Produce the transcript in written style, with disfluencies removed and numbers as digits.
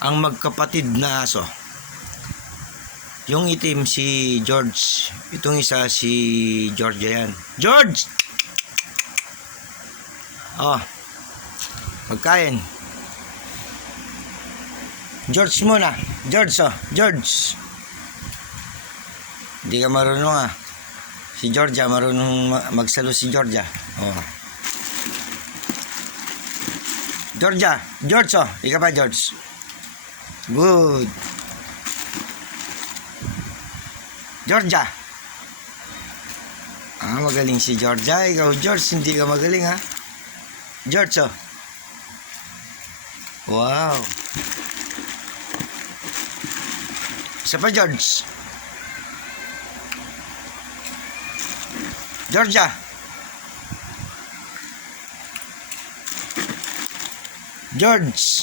ang magkapatid na aso. Yung itim si George, itong isa si Georgia yan. George! Oh, pagkain. George muna. George, oh. George. Hindi ka marunong ah. Si Georgia, marunong magsalo si Georgia. Oh. Georgia. George, oh. Ika pa, George. Good. Georgia. Ah, magaling si Georgia. Ikaw, George, hindi ka magaling ha. George, oh. Wow. Isa pa, George. Georgia. George.